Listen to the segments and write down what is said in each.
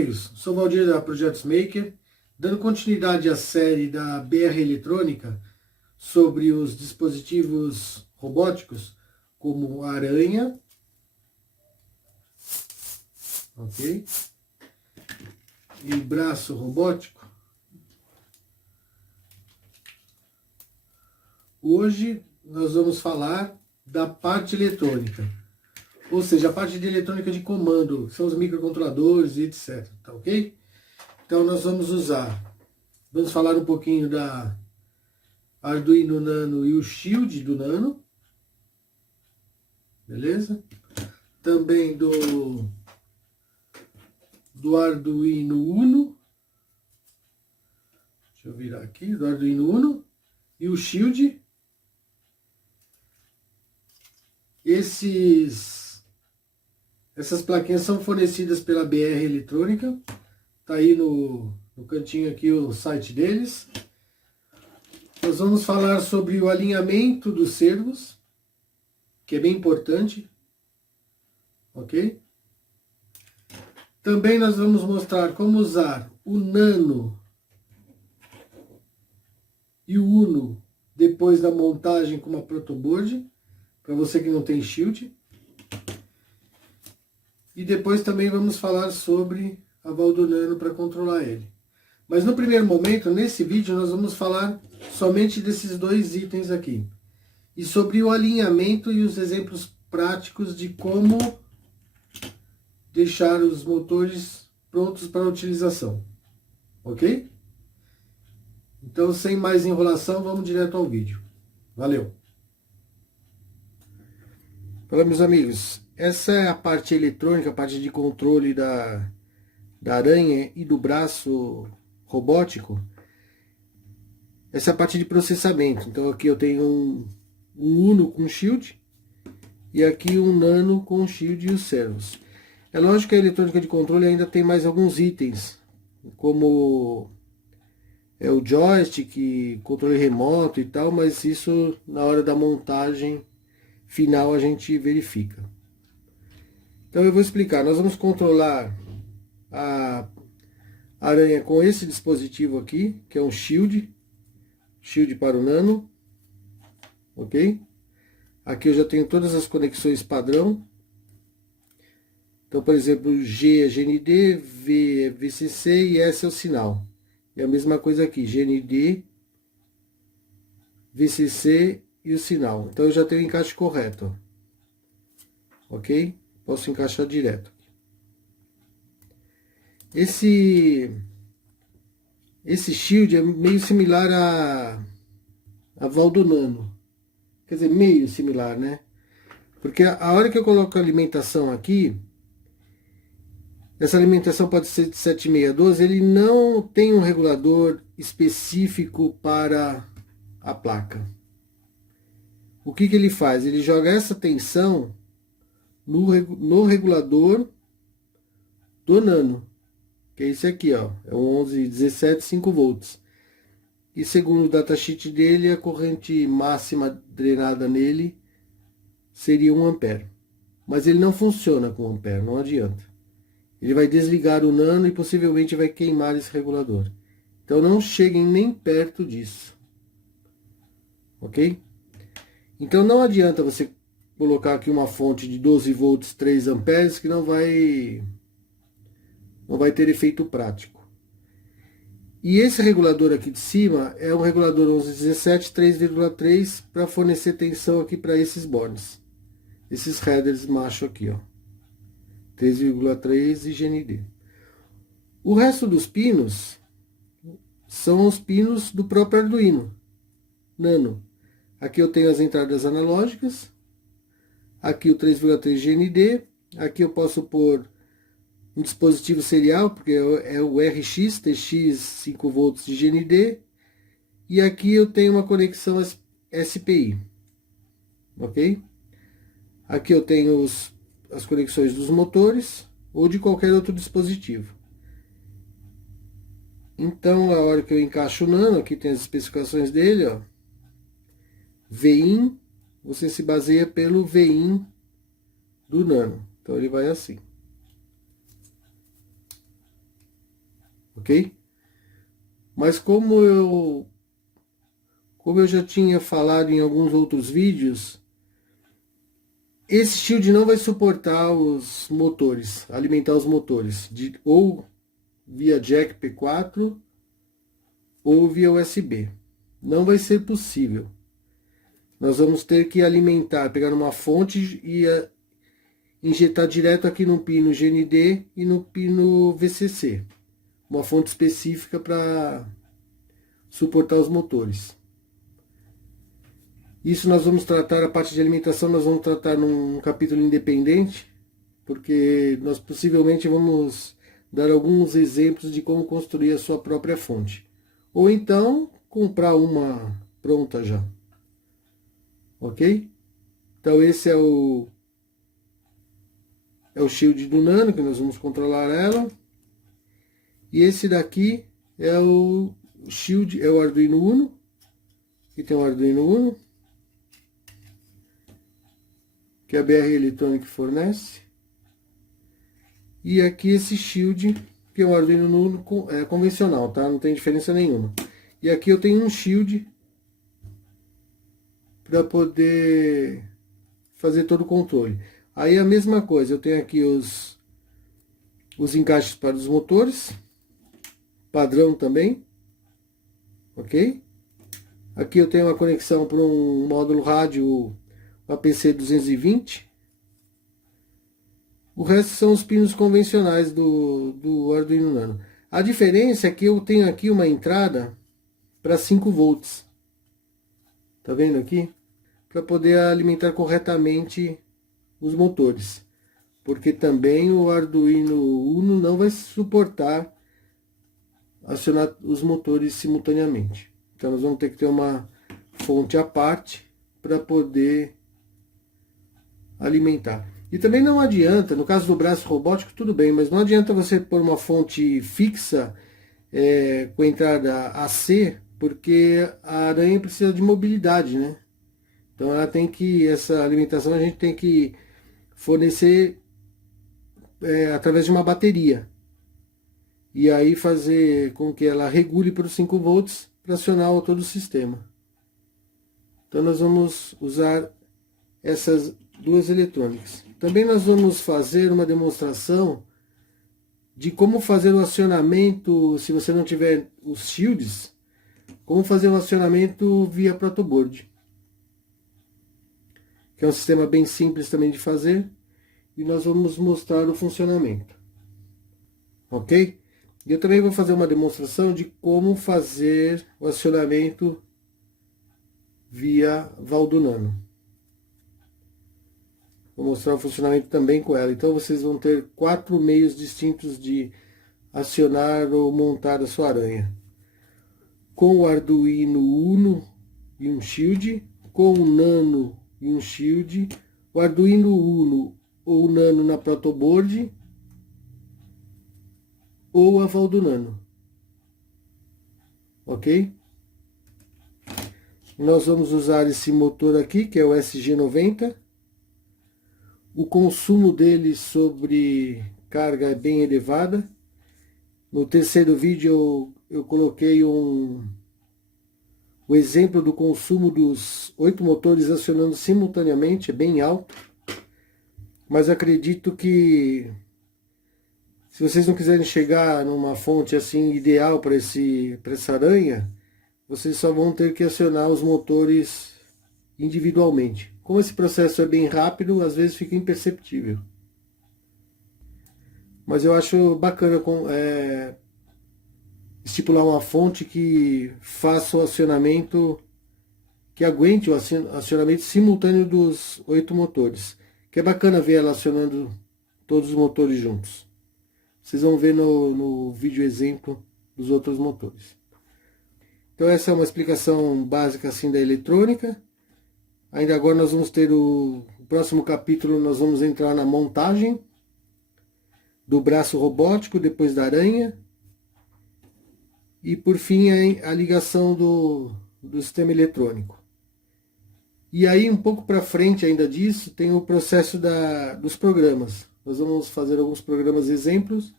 amigos, sou Valdir da Projetos Maker, dando continuidade à série da BR Eletrônica sobre os dispositivos robóticos, como a aranha, ok? E o braço robótico. Hoje nós vamos falar da parte eletrônica, ou seja, a parte de eletrônica de comando, são os microcontroladores e etc, tá ok? Então nós vamos falar um pouquinho da Arduino Nano e o Shield do Nano, beleza? Também do Arduino Uno, deixa eu virar aqui, do Arduino Uno e o Shield. Essas plaquinhas são fornecidas pela BR Eletrônica, tá aí no cantinho aqui o site deles. Nós vamos falar sobre o alinhamento dos servos, que é bem importante, ok? Também nós vamos mostrar como usar o Nano e o Uno depois da montagem com uma protoboard, para você que não tem Shield. E depois também vamos falar sobre a Val do Nano para controlar ele. Mas no primeiro momento, nesse vídeo, nós vamos falar somente desses dois itens aqui. E sobre o alinhamento e os exemplos práticos de como deixar os motores prontos para utilização. Ok? Então, sem mais enrolação, vamos direto ao vídeo. Valeu! Olá, meus amigos. Essa é a parte eletrônica, a parte de controle da aranha e do braço robótico. Essa é a parte de processamento. Então aqui eu tenho um Uno com Shield e aqui um Nano com Shield e os servos. É lógico que a eletrônica de controle ainda tem mais alguns itens, como o joystick, controle remoto e tal, mas isso na hora da montagem final a gente verifica. Então eu vou explicar. Nós vamos controlar a aranha com esse dispositivo aqui, que é um Shield para o Nano, ok? Aqui eu já tenho todas as conexões padrão. Então, por exemplo, G é GND, V é VCC e S é o sinal. E a mesma coisa aqui, GND, VCC e o sinal. Então eu já tenho o encaixe correto, ó. Ok? Posso encaixar direto. Esse Shield é meio similar a Val do Nano. Quer dizer, meio similar, né? Porque a hora que eu coloco a alimentação aqui, essa alimentação pode ser de 7612, ele não tem um regulador específico para a placa. O que ele faz? Ele joga essa tensão no regulador do Nano, que é esse aqui, ó, é um 1117 5 volts. E segundo o datasheet dele, a corrente máxima drenada nele seria 1 ampere. Mas ele não funciona com 1 ampere, não adianta. Ele vai desligar o Nano e possivelmente vai queimar esse regulador. Então não cheguem nem perto disso. Ok? Então não adianta você colocar aqui uma fonte de 12 volts 3 amperes que não vai ter efeito prático. E esse regulador aqui de cima é um regulador 1117 3,3 para fornecer tensão aqui para esses bornes. Esses headers macho aqui, ó. 3,3 e GND. O resto dos pinos são os pinos do próprio Arduino Nano. Aqui eu tenho as entradas analógicas, aqui o 3,3 GND, aqui eu posso pôr um dispositivo serial, porque é o RX, TX 5 volts de GND, e aqui eu tenho uma conexão SPI, ok? Aqui eu tenho as conexões dos motores, ou de qualquer outro dispositivo. Então, a hora que eu encaixo o Nano, aqui tem as especificações dele, ó. VIN, você se baseia pelo VIN do Nano. Então ele vai assim. ok? Mas como eu já tinha falado em alguns outros vídeos, esse shield não vai suportar os motores, alimentar os motores, ou via jack P4 ou via USB. Não vai ser possível. Nós vamos ter que alimentar, pegar uma fonte e injetar direto aqui no pino GND e no pino VCC. Uma fonte específica para suportar os motores. Isso nós vamos tratar, a parte de alimentação nós vamos tratar num capítulo independente, porque nós possivelmente vamos dar alguns exemplos de como construir a sua própria fonte. Ou então comprar uma pronta já. Ok? Então esse é o shield do Nano, que nós vamos controlar ela. E esse daqui é o shield, é o Arduino Uno. Aqui tem o Arduino Uno, que a BR Electronic fornece. E aqui esse shield, que é o Arduino Uno convencional, tá? Não tem diferença nenhuma. E aqui eu tenho um shield para poder fazer todo o controle. Aí a mesma coisa, eu tenho aqui os encaixes para os motores, padrão também, ok? Aqui eu tenho uma conexão para um módulo rádio APC220. O resto são os pinos convencionais do Arduino Nano. A diferença é que eu tenho aqui uma entrada para 5 volts. Tá vendo aqui? Para poder alimentar corretamente os motores. Porque também o Arduino Uno não vai suportar acionar os motores simultaneamente. Então nós vamos ter que ter uma fonte à parte para poder alimentar. E também não adianta, no caso do braço robótico tudo bem, mas não adianta você pôr uma fonte fixa com entrada AC, porque a aranha precisa de mobilidade, né? Então ela tem que, essa alimentação a gente tem que fornecer através de uma bateria. E aí fazer com que ela regule para os 5 volts para acionar todo o sistema. Então nós vamos usar essas duas eletrônicas. Também nós vamos fazer uma demonstração de como fazer o acionamento, se você não tiver os shields, como fazer o acionamento via protoboard. Que é um sistema bem simples também de fazer, e nós vamos mostrar o funcionamento. Ok? E eu também vou fazer uma demonstração de como fazer o acionamento via Valdo Nano. Vou mostrar o funcionamento também com ela. Então vocês vão ter 4 meios distintos de acionar ou montar a sua aranha. Com o Arduino Uno e um shield, com o Nano e um shield, o Arduino Uno ou o Nano na protoboard, ou a Valdo Nano. Ok? Nós vamos usar esse motor aqui, que é o SG90. O consumo dele sobre carga é bem elevada. No terceiro vídeo eu coloquei o exemplo do consumo dos 8 motores acionando simultaneamente, é bem alto. Mas acredito que se vocês não quiserem chegar numa fonte assim ideal para essa aranha, vocês só vão ter que acionar os motores individualmente. Como esse processo é bem rápido, às vezes fica imperceptível. Mas eu acho bacana estipular uma fonte que faça o acionamento, que aguente o acionamento simultâneo dos 8 motores. Que é bacana ver ela acionando todos os motores juntos. Vocês vão ver no vídeo exemplo dos outros motores. Então essa é uma explicação básica assim da eletrônica. Ainda agora nós vamos ter o próximo capítulo, nós vamos entrar na montagem do braço robótico, depois da aranha. E por fim a ligação do sistema eletrônico. E aí um pouco para frente ainda disso tem o processo dos programas. Nós vamos fazer alguns programas exemplos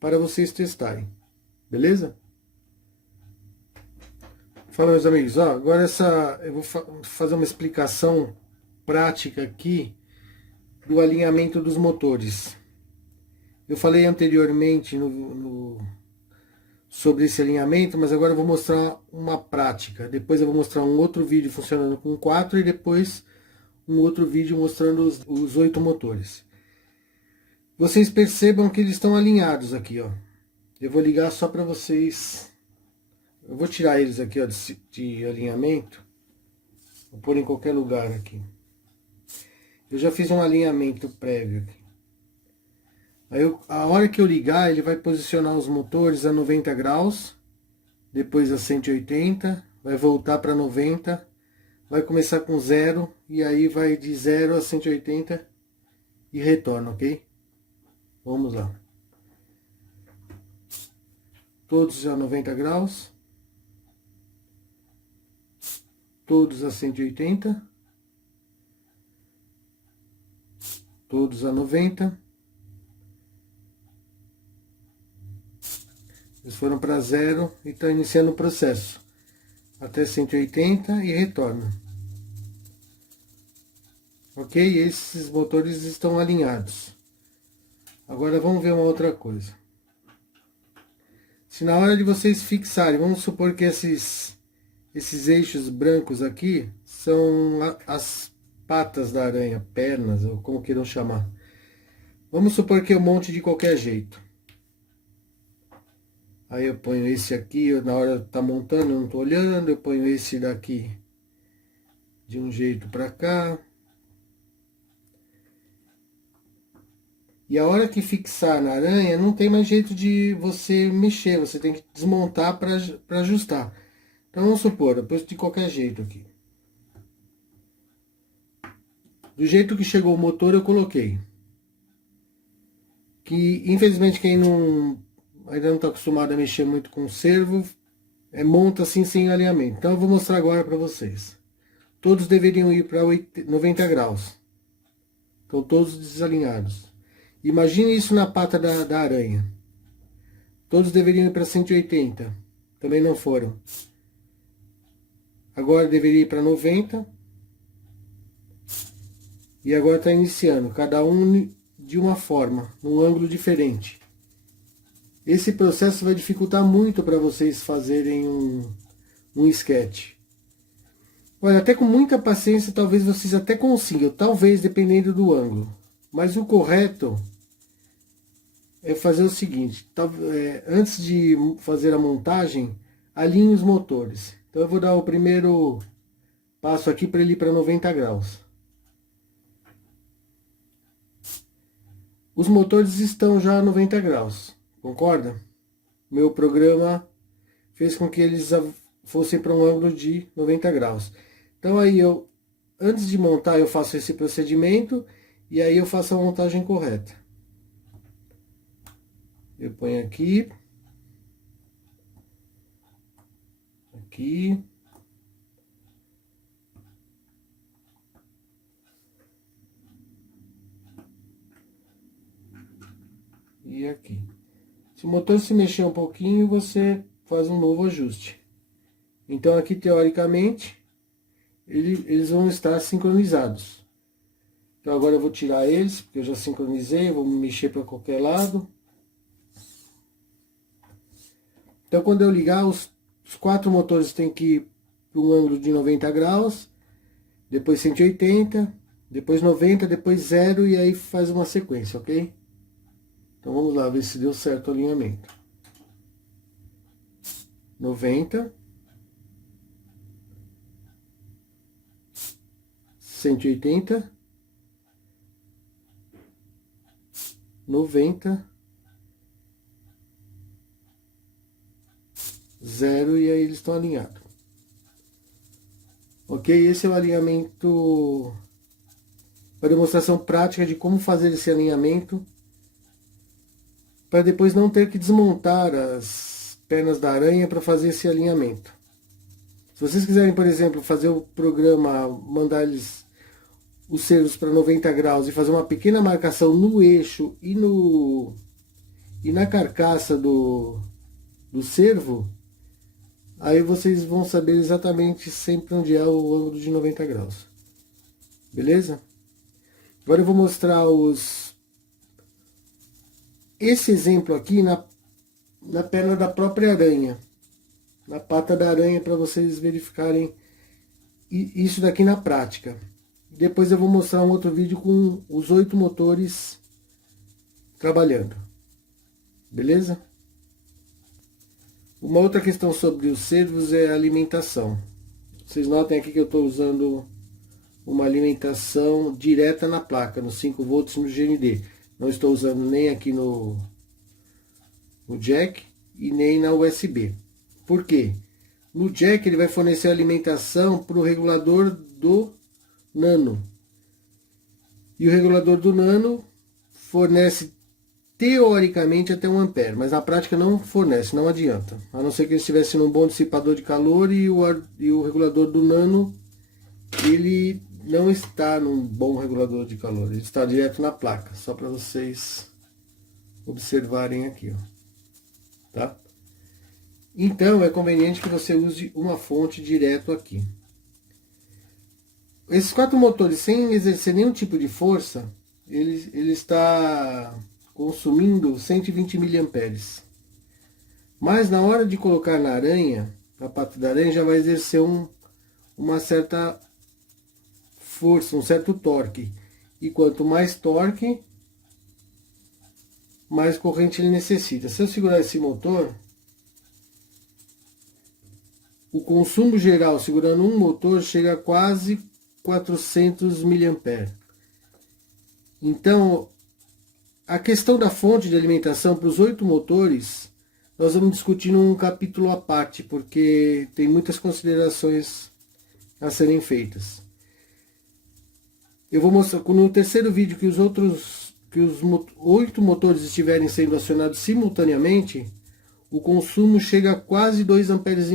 para vocês testarem. Beleza? Fala, meus amigos, ó, agora eu vou fazer uma explicação prática aqui do alinhamento dos motores. Eu falei anteriormente sobre esse alinhamento, mas agora eu vou mostrar uma prática. Depois eu vou mostrar um outro vídeo funcionando com 4 e depois um outro vídeo mostrando os 8 motores. Vocês percebam que eles estão alinhados aqui, ó. Eu vou ligar só para vocês. Eu vou tirar eles aqui, ó, de alinhamento. Vou pôr em qualquer lugar aqui. Eu já fiz um alinhamento prévio aqui. Aí a hora que eu ligar, ele vai posicionar os motores a 90 graus. Depois a 180. Vai voltar para 90. Vai começar com 0. E aí vai de 0 a 180. E retorna, ok? Vamos lá. Todos a 90 graus. Todos a 180. Todos a 90. Eles foram para 0 e está iniciando o processo. Até 180 e retorna. Ok? Esses motores estão alinhados. Agora vamos ver uma outra coisa. Se na hora de vocês fixarem, vamos supor que esses eixos brancos aqui são as patas da aranha, pernas, ou como queiram chamar. Vamos supor que eu monte de qualquer jeito. Aí eu ponho esse aqui, na hora que tá montando eu não tô olhando, eu ponho esse daqui de um jeito para cá. E a hora que fixar na aranha, não tem mais jeito de você mexer, você tem que desmontar para ajustar. Então vamos supor, eu pus de qualquer jeito aqui. Do jeito que chegou o motor eu coloquei. Que infelizmente quem ainda não está acostumado a mexer muito com servo, monta assim sem alinhamento. Então eu vou mostrar agora para vocês. Todos deveriam ir para 90 graus. Estão todos desalinhados. Imagine isso na pata da aranha. Todos deveriam ir para 180. Também não foram. Agora deveria ir para 90. E agora está iniciando. Cada um de uma forma, num ângulo diferente. Esse processo vai dificultar muito para vocês fazerem um sketch. Olha, até com muita paciência, talvez vocês até consigam. Talvez, dependendo do ângulo. Mas o correto é fazer o seguinte, antes de fazer a montagem, alinhe os motores. Então eu vou dar o primeiro passo aqui para ele ir para 90 graus. Os motores estão já a 90 graus, concorda? Meu programa fez com que eles fossem para um ângulo de 90 graus. Então aí antes de montar eu faço esse procedimento e aí eu faço a montagem correta. Eu ponho aqui. Aqui. E aqui. Se o motor se mexer um pouquinho, você faz um novo ajuste. Então aqui, teoricamente, eles vão estar sincronizados. Então agora eu vou tirar eles, porque eu já sincronizei, vou mexer para qualquer lado. Então quando eu ligar, os 4 motores têm que ir para um ângulo de 90 graus, depois 180, depois 90, depois 0 e aí faz uma sequência, ok? Então vamos lá ver se deu certo o alinhamento. 90, 180, 90, 0 e aí eles estão alinhados. Ok? Esse é o alinhamento, para demonstração prática de como fazer esse alinhamento, para depois não ter que desmontar as pernas da aranha para fazer esse alinhamento. Se vocês quiserem, por exemplo, fazer o programa, mandar eles os servos para 90 graus e fazer uma pequena marcação no eixo e na carcaça do do servo, aí vocês vão saber exatamente sempre onde é o ângulo de 90 graus. Beleza? Agora eu vou mostrar esse exemplo aqui na perna da própria aranha, na pata da aranha, para vocês verificarem isso daqui na prática. Depois eu vou mostrar um outro vídeo com os 8 motores trabalhando. Beleza? Uma outra questão sobre os servos é a alimentação. Vocês notem aqui que eu estou usando uma alimentação direta na placa, no 5 volts no GND. Não estou usando nem aqui no jack e nem na USB. Por quê? No jack ele vai fornecer alimentação para o regulador do nano. E o regulador do nano fornece teoricamente até 1 ampere, mas na prática não fornece, não adianta. A não ser que ele estivesse num bom dissipador de calor e o regulador do nano, ele não está num bom regulador de calor, ele está direto na placa, só para vocês observarem aqui, ó. Tá? Então é conveniente que você use uma fonte direto aqui. Esses 4 motores, sem exercer nenhum tipo de força, ele está consumindo 120 mA. Mas na hora de colocar na aranha, na pata da aranha, já vai exercer uma certa força, um certo torque. E quanto mais torque, mais corrente ele necessita. Se eu segurar esse motor, o consumo geral segurando um motor chega a quase 400 mA. Então, a questão da fonte de alimentação para os 8 motores, nós vamos discutir num capítulo à parte, porque tem muitas considerações a serem feitas. Eu vou mostrar no terceiro vídeo que os 8 motores estiverem sendo acionados simultaneamente, o consumo chega a quase 2,5 amperes.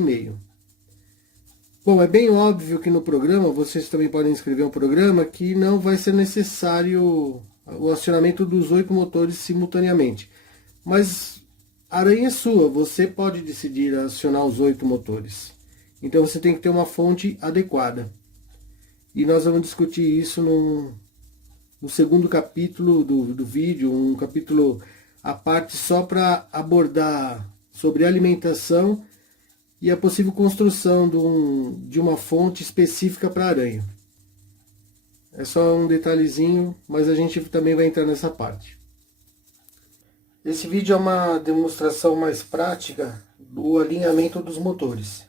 Bom, é bem óbvio que no programa, vocês também podem escrever um programa que não vai ser necessário o acionamento dos 8 motores simultaneamente. Mas a aranha é sua, você pode decidir acionar os 8 motores. Então você tem que ter uma fonte adequada. E nós vamos discutir isso no segundo capítulo do vídeo, um capítulo à parte só para abordar sobre alimentação e a possível construção de uma fonte específica para a aranha. É só um detalhezinho, mas a gente também vai entrar nessa parte. Esse vídeo é uma demonstração mais prática do alinhamento dos motores.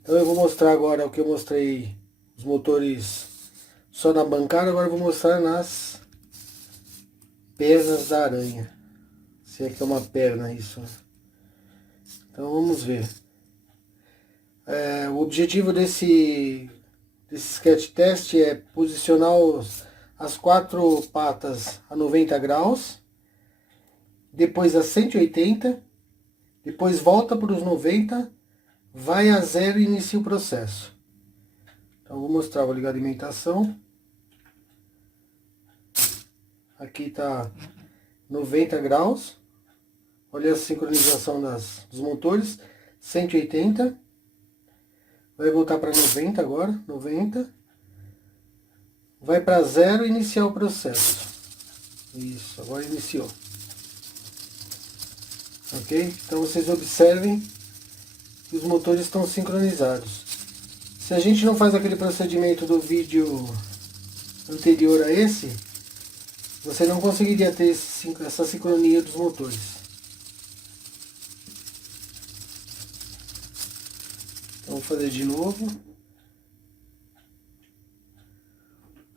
Então eu vou mostrar agora o que eu mostrei, os motores só na bancada, agora eu vou mostrar nas pernas da aranha. Se é que é uma perna isso. Então vamos ver. O objetivo desse sketch test é posicionar as 4 patas a 90 graus, depois a 180, depois volta para os 90, vai a 0 e inicia o processo. Então vou mostrar, vou ligar a alimentação. Aqui está 90 graus. Olha a sincronização dos motores. 180. Vai voltar para 90 agora, 90. Vai para 0 e iniciar o processo. Isso, agora iniciou. Ok? Então vocês observem que os motores estão sincronizados. Se a gente não faz aquele procedimento do vídeo anterior a esse, você não conseguiria ter essa sincronia dos motores. Vamos fazer de novo.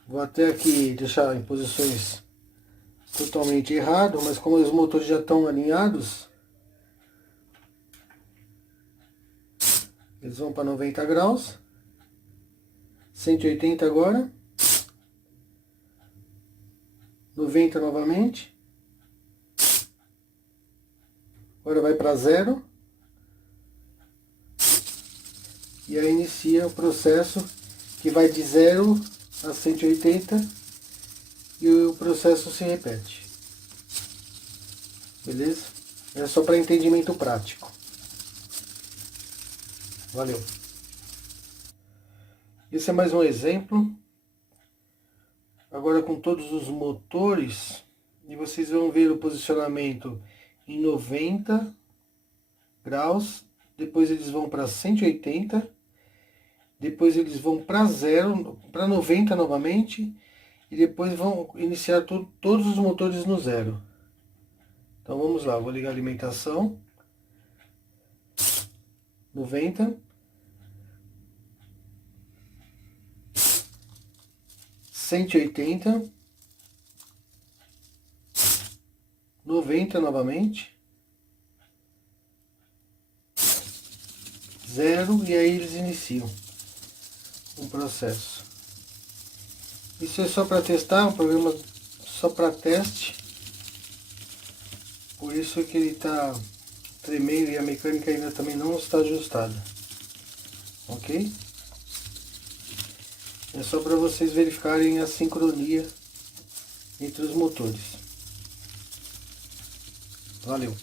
Vou até aqui deixar em posições totalmente errado, mas como os motores já estão alinhados, eles vão para 90 graus. 180 agora. 90 novamente. Agora vai para 0. E aí inicia o processo que vai de 0 a 180 e o processo se repete. Beleza? É só para entendimento prático. Valeu! Esse é mais um exemplo. Agora com todos os motores. E vocês vão ver o posicionamento em 90 graus. Depois eles vão para 180. Depois eles vão para 0, para 90 novamente. E depois vão iniciar todos os motores no 0. Então vamos lá, vou ligar a alimentação. 90. 180. 90 novamente. 0 e aí eles iniciam o processo. Isso é só para testar, um programa só para teste. Por isso que ele está tremendo e a mecânica ainda também não está ajustada. Ok? É só para vocês verificarem a sincronia entre os motores. Valeu!